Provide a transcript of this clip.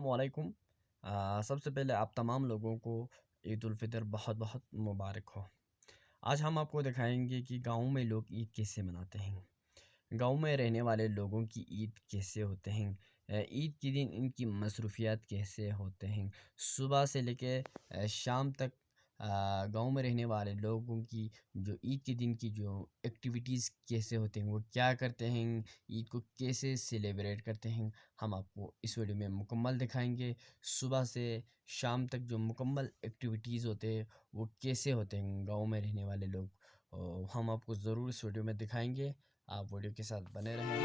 अस्सलामुअलैकुम। सबसे पहले आप तमाम लोगों को ईद उल फितर बहुत बहुत मुबारक हो। आज हम आपको दिखाएंगे कि गाँव में लोग ईद कैसे मनाते हैं। गाँव में रहने वाले लोगों की ईद कैसे होते हैं। ईद के दिन इनकी मसरूफियात कैसे होते हैं। सुबह से लेके शाम तक गांव में रहने वाले लोगों की जो ईद के दिन की जो एक्टिविटीज़ कैसे होते हैं, वो क्या करते हैं, ईद को कैसे सेलिब्रेट करते हैं, हम आपको इस वीडियो में मुकम्मल दिखाएंगे। सुबह से शाम तक जो मुकम्मल एक्टिविटीज़ होते हैं वो कैसे होते हैं गांव में रहने वाले लोग, हम आपको ज़रूर इस वीडियो में दिखाएंगे। आप वीडियो के साथ बने रहें।